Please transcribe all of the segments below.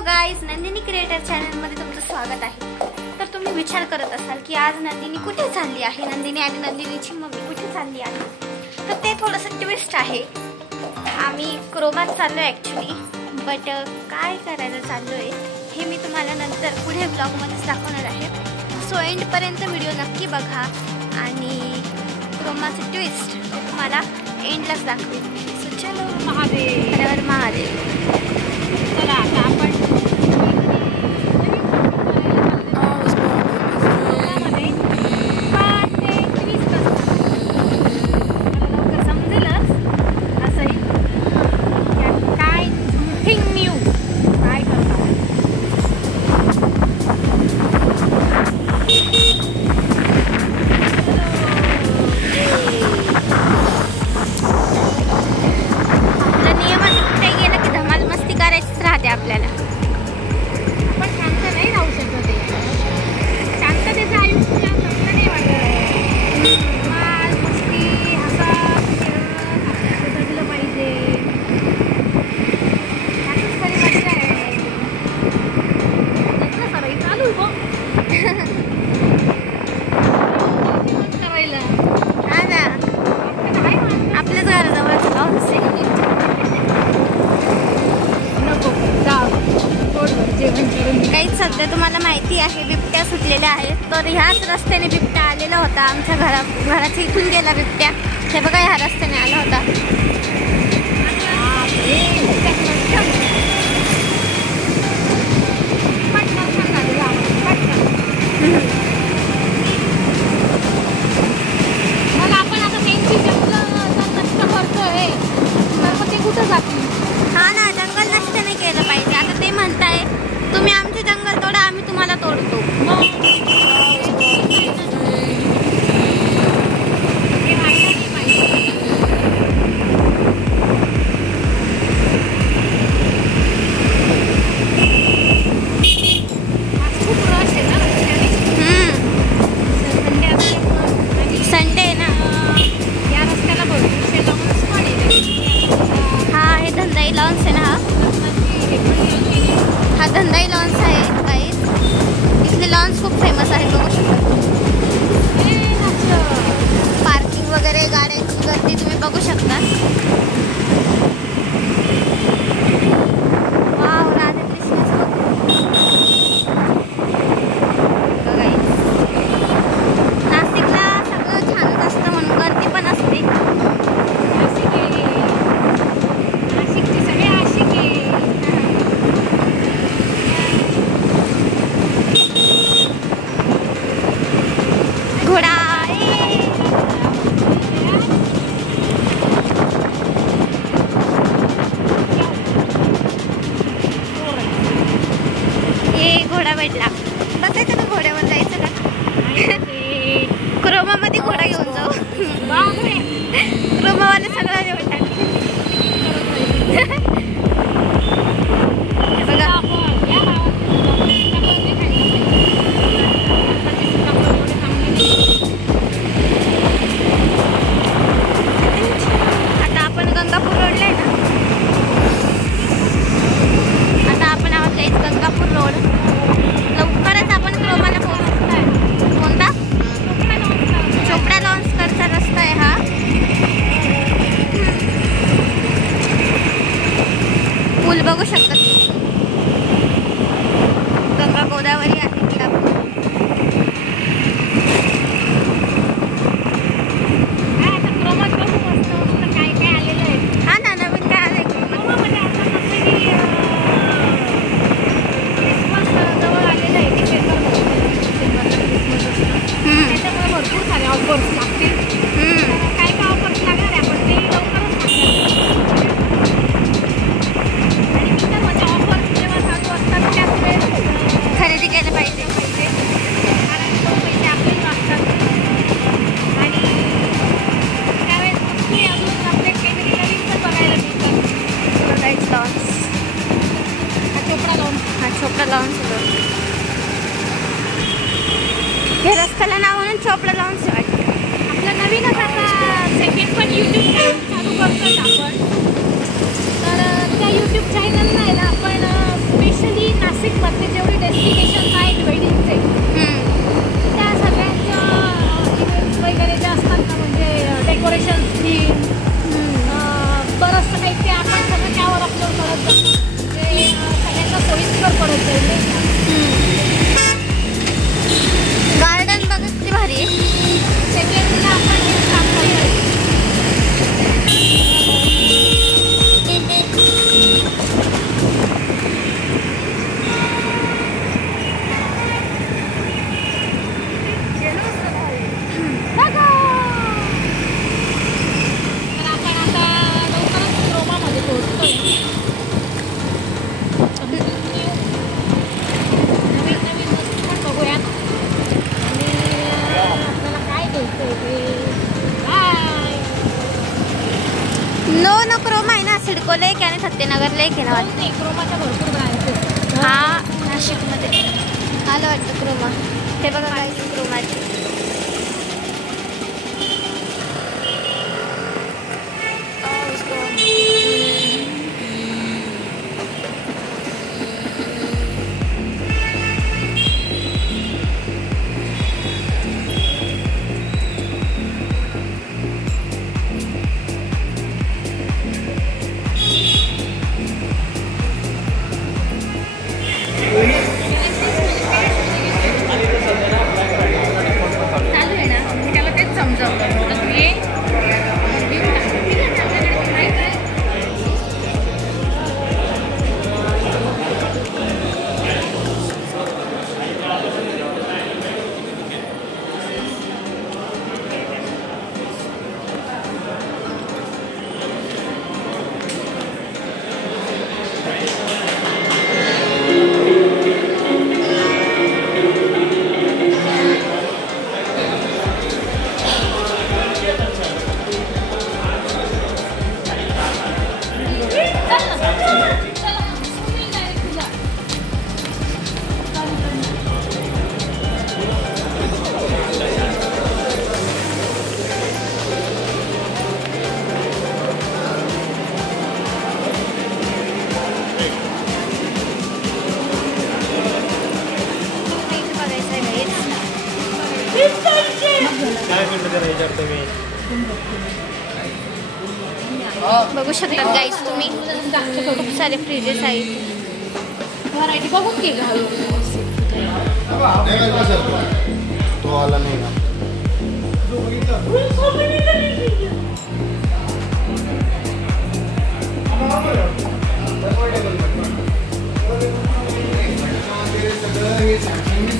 Hello guys, Nandini creator चॅनलमध्ये तुमचं स्वागत आहे। तर तुम्ही विचार करत असाल की आज नंदिनी कुठे चालली आहे, नंदिनी आणि नंदिनीची मम्मी कुठे चालली आहे। तर ते थोडंसं ट्विस्ट आहे। आम्ही क्रोमात चाललो ॲक्च्युली, बट काय करायला चाललो आहे हे मी तुम्हाला नंतर पुढे ब्लॉगमध्येच दाखवणार आहे। सो एंडपर्यंत व्हिडिओ नक्की बघा आणि क्रोमाचं ट्विस्ट तुम्हाला एंडलाच दाखवेल। सो चलो महादेव, हर हर महादेव। चला आता आपण आपल्याला पण शांत नाही राहू शकत आहे। शांततेचं आयुष्य चांगलं नाही वाटत। मस्ती हसत खेळत जगलं पाहिजे, त्यातच खरी मजा आहे। जगलं सवयी चालू बघ करायला। हा ना, आपल्याच घराजवळच लॉन्स आहे। काहीच सध्या तुम्हाला माहिती आहे बिबट्या सुटलेल्या आहेत। तर ह्याच रस्त्याने बिबट्या आलेला होता आमच्या घराच्या इथून गेला बिबट्या। हे बघा, ह्या रस्त्याने आला होता। मग आपण आता त्यांची जंगल नष्ट करतोय तर मग ते कुठं जातील? हा ना, जंगल नष्ट नाही केलं पाहिजे। आता ते म्हणताय तुम्ही आमचे जंगल तोडा, आम्ही तुम्हाला तोडतो। संडे आहे ना, या रस्त्याला हा हे धंदाई लॉन्स आहे ना, हा धंदाई लॉन्स आहे गाईस। इथले लॉन्स खूप फेमस आहे, बघू शकता। पार्किंग वगैरे, गाड्यांची गर्दी तुम्ही बघू शकता। वाव, राधा कृष्ण। नाशिकला सगळं छानच असतं म्हणून गर्दी पण असते। नाशिकचे सगळे आशिक आहे। घोडा ये घोडा भेटला, बसायचं का घोड्यावर, जायचं का? क्रोमामध्ये घोडा घेऊन जाऊ। क्रोमावाले सगळं घेऊन टाकले। बघा आता आपण गंगापूर रोडला आहे ना, आता आपण आहोत गाईस गंगापूर रोड। लवकरच आपण क्रोमाला पोहोचतोय। कोणता? चोपडा लॉन्स करचा रस्ता आहे हा। पूल बघू शकता, गंगा गोदावरी आहे ती आपण। हा ना, नवीन काय आलंय क्रोमामध्ये? आता कसं की क्रिसमस जवळ आलेलं आहे, डिसेंबरमध्ये त्याच्यामुळे भरपूर सारे ऑफर्स लागतील। काय काय ऑफर्स लागणार आहे आपण ते लवकरच सांगणार। आणि मी तर म्हणजे ऑफर्स जेव्हा चालू असतात त्याच वेळेस खरेदी केलं पाहिजे, कारण तो पैसे आपलेच वाचतात। आणि त्यावेळेस मस्ती अजून आपले काहीतरी नवीन पण बघायला मिळतात। बघायचं लॉन्स, हा चोपडा लॉन्स, हा चोपडा लॉन्स होतो। हे रस्त्याला नाव म्हणून चोपडा लॉन्स वाटतं। आपलं नवीनच आता सेकंड पण यूट्यूब चॅनल चालू करतोय आपण। तर त्या यूट्यूब चॅनलला आहे ना आपण स्पेशली ब्लॅक आहे ना वाटतं. क्रोमाच्या भरपूर ब्रँड. हा नाशिकमध्ये आलं वाटतं क्रोमा. हे बघा काय क्रोमाची. बघू शकतात गाईस तुम्ही, खूप सारे फ्रीजेस आहेत. व्हरायटी बघून घे घालून. तो वाला नाही ना.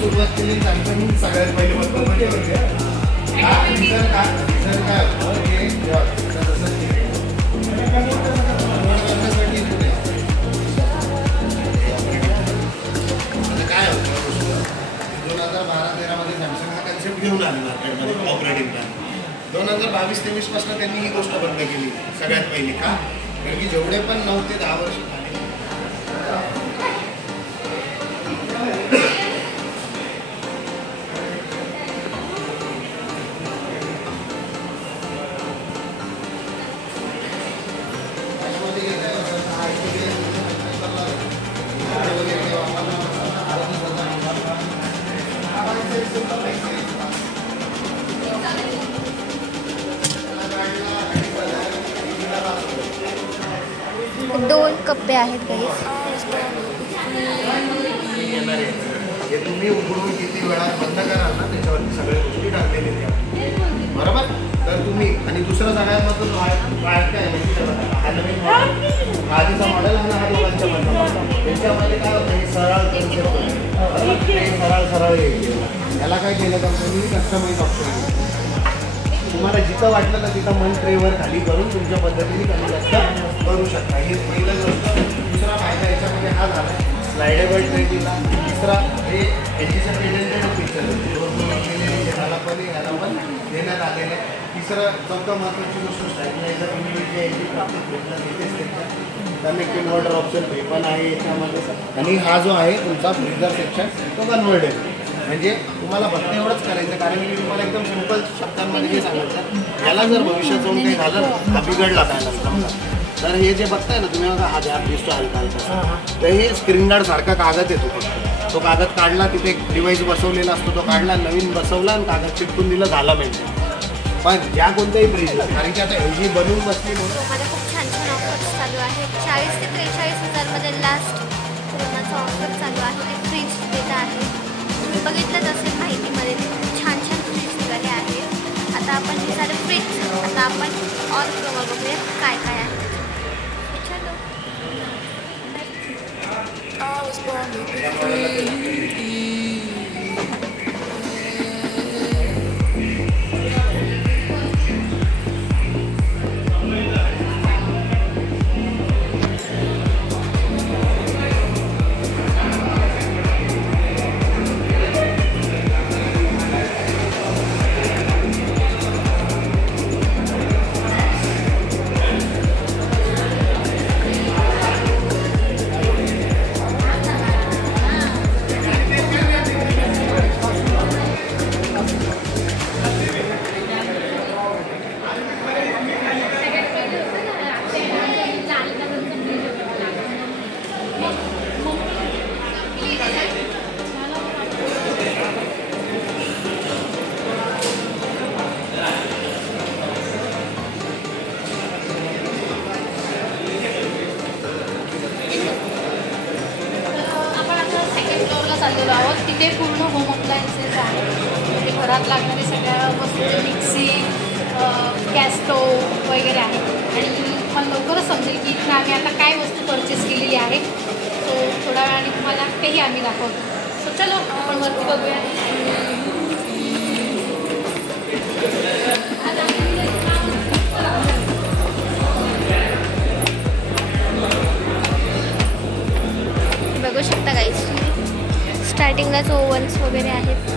सुरुवात केली सगळ्यात पहिले घेऊन आले मार्केटमध्ये ऑपरेटिंग प्लॅन. 2022-23 पासून त्यांनी ही गोष्ट बंद केली सगळ्यात पहिली. का? कारण की जेवढे पण 9 ते 10 वर्ष दोन कप्पे आहेत गाईस. हे तुम्ही उघडून किती वेळात बंद कराल ना त्याच्यावरती सगळ्या गोष्टी टाकलेल्या आहेत. बरोबर. तर तुम्ही आणि दुसरं सगळ्यात महत्त्वाचं काय हा नवीन मॉडेल, आधीचा मॉडेल आणि हा दोघांच्या मधला त्याच्यामध्ये काय होतं, हे सरळ येईल. याला काय केलं कंपनी, कस्टमाइज ऑप्शन. तुम्हाला जिथं वाटलं ना तिथं मन ट्रेवर खाली करून तुमच्या पद्धतीने कमी जास्त करू शकता. हे पहिलं गोष्ट. दुसरा फायदा याच्यामध्ये हा झाला स्लायडेबल ट्रे दिला. तिसरा हे याच्याच्या पेटेंटेड फीचर ह्याला पण देण्यात आलेलं आहे. तिसरं चौथं महत्त्वाची गोष्ट स्टॅबिलायझर जे आहे प्रत्येक भेटला तिथेच कनेक्ट इन्व्हर्टर ऑप्शन ते पण आहे याच्यामध्ये. आणि हा जो आहे तुमचा फ्रीजर सेक्शन तो कन्व्हर्टेबल. म्हणजे तुम्हाला फक्त एवढंच करायचं, कारण की तुम्हाला एकदम सिंपल शब्दांमध्ये हे सांगायचं, याला जर भविष्यात जाऊन काही झालं हा बिघडला काय समजा, तर हे जे बघताय ना तुम्ही बघा हा गॅप दिसतो हलका हलका, तर हे स्क्रीन गार्ड सारखा कागद येतो. फक्त तो कागद काढला, तिथे एक डिव्हाइस बसवलेला असतो, तो काढला, नवीन बसवला आणि कागद चिटकून दिलं, झाला मेंटेन. पण ज्या कोणत्याही फ्रीजला, कारण की आता LG बनवून बसली म्हणून माझ्या खूप छान छान ऑफर्स चालू आहेत. 40 ते 43,000मध्ये लास्ट कोरोनाचा ऑफर चालू आहे. ते फ्रीज देत आहे. तुम्ही बघितलंच असेल माहितीमध्ये, खूप छान छान फ्रीज निघाले आहेत. आता आपण हे झालं फ्रीज. आता आपण ऑल प्रोमो बघूया काय काय आहे. चाललेलो आहोत. तिथे पूर्ण होम अप्लायन्सेस आहेत. म्हणजे घरात लागणारे सगळ्या वस्तू, मिक्सी, गॅस स्टोव वगैरे आहे. आणि तुम्हाला लवकरच समजेल की इथं आम्ही आता काय वस्तू परचेस केलेली आहे. सो थोड्या वेळाने तुम्हाला तेही आम्ही दाखवतो. सो चलो आपण वरती बघूया. बघू शकता गाईस, स्टार्टिंगलाच ओव्हन्स वगैरे आहेत.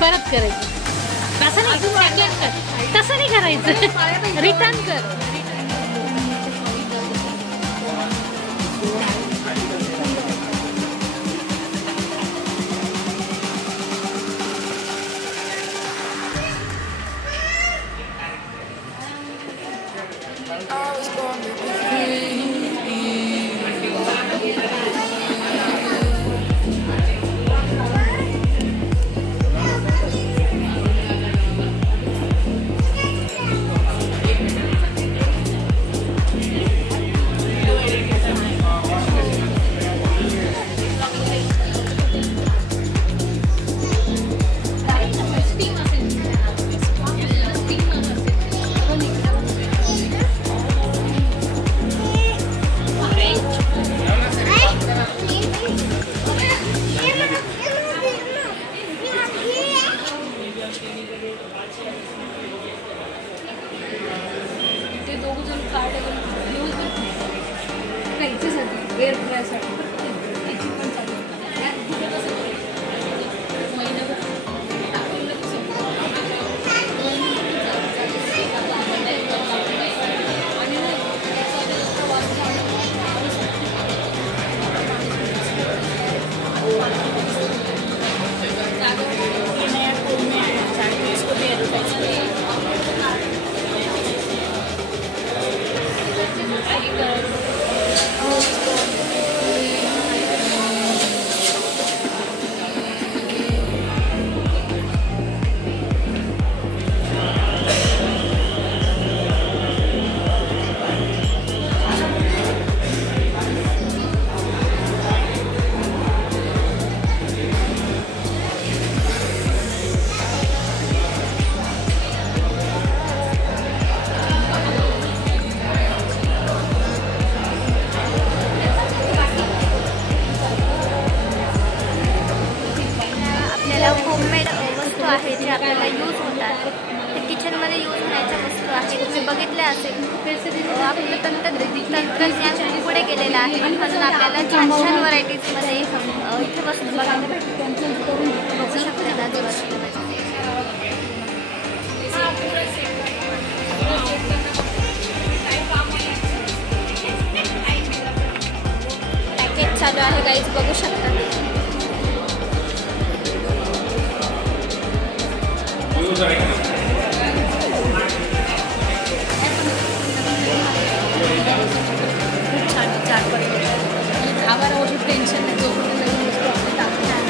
परत करायचं तसं नाही, तसं नाही करायचं, रिटर्न कर. ते दोघं जण कार्ड ह्याच्यासाठी एअर फ्रायसाठी त्याची पण चालू महिन्याभर होममेड वस्तू आहे जे आपल्याला यूज होतात, ते किचनमध्ये यूज होण्याच्या वस्तू आहेत. तुम्ही बघितल्या असेल आपलं तंत्रज्ञान पुढे गेलेलं आहे, म्हणून आपल्याला छान छान व्हरायटीजमध्ये इथे वस्तू बघायला बघू शकता. पॅकेज चालू आहे गाईज, बघू शकता. टेन्शन नाही, जोपर्यंत नवीन वस्तू आपण टाकणार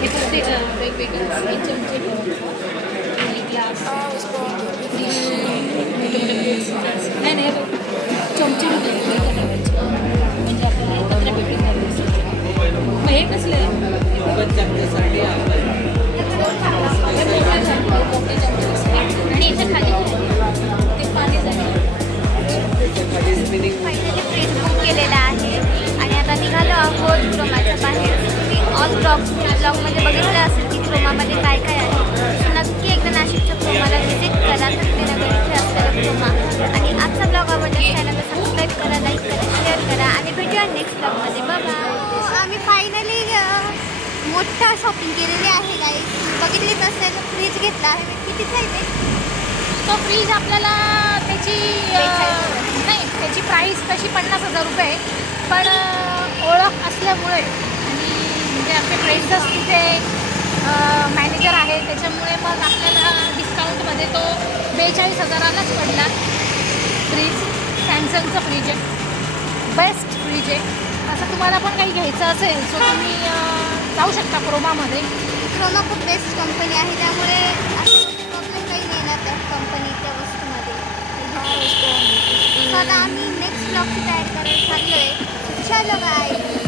हे प्रत्येक वेगवेगळं चमचे ग्लास नाही नाही चमचे म्हणजे आपल्याला एकत्र भेटून मग हे कसले आणि याच्या खाली ते पाणी फायनली फ्रीज बुक केलेला आहे आणि आता निघालो आहोत क्रोमाच्या बाहेर. तुम्ही ब्लॉगमध्ये बघितलं असेल की क्रोमामध्ये काय काय आहे. नक्की एकदा नाशिकच्या क्रोमाला व्हिजिट करा, नगर इथे असलेलं क्रोमा. आणि आजचा ब्लॉग आवडला चॅनलला सबस्क्राईब करा, लाईक करा, शेअर करा आणि भेटूया नेक्स्ट ब्लॉगमध्ये. बाबा आम्ही फायनली मोठा शॉपिंग केलेली आहे गाईस. बघितलीच असेल, फ्रीज घेतला आहे. कितीचा आहे ते? तो फ्रीज आपल्याला त्याची नाही, त्याची प्राईस तशी 50,000 रुपये, पण ओळख असल्यामुळे आणि म्हणजे आपले फ्रेंड्सच तिथे मॅनेजर आहे, त्याच्यामुळे मग आपल्याला डिस्काउंटमध्ये तो 42,000लाच पडला. फ्रीज सॅमसंगचं फ्रीज आहे, बेस्ट फ्रीज आहे. असं तुम्हाला पण काही घ्यायचं असेल सो तुम्ही जाऊ शकता क्रोमामध्ये. क्रोमा खूप बेस्ट कंपनी आहे, त्यामुळे असं प्रॉब्लेम काही नाही येणार त्या कंपनीच्या वस्तूमध्ये. आता आम्ही नेक्स्ट ब्लॉगची तयारी करायला चाललो आहे. चलो बाय.